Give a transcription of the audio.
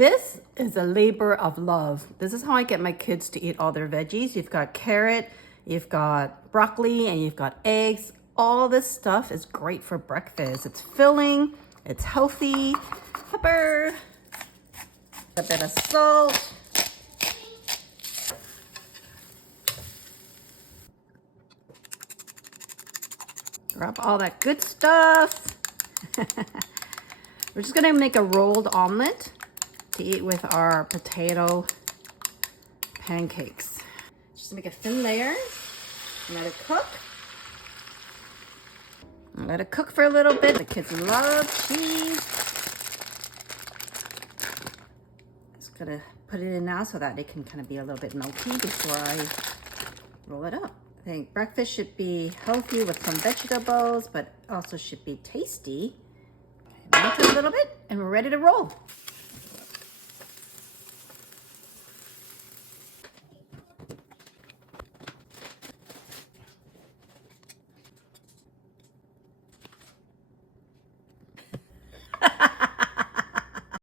This is a labor of love. This is how I get my kids to eat all their veggies. You've got carrot, you've got broccoli, and you've got eggs. All this stuff is great for breakfast. It's filling, it's healthy. Pepper, a bit of salt. Grab all that good stuff. We're just gonna make a rolled omelet to eat with our potato pancakes. Just make a thin layer, let it cook. Let it cook for a little bit. The kids love cheese. Just gonna put it in now so that it can kind of be a little bit melty before I roll it up. I think breakfast should be healthy with some vegetables, but also should be tasty. Melt it a little bit and we're ready to roll.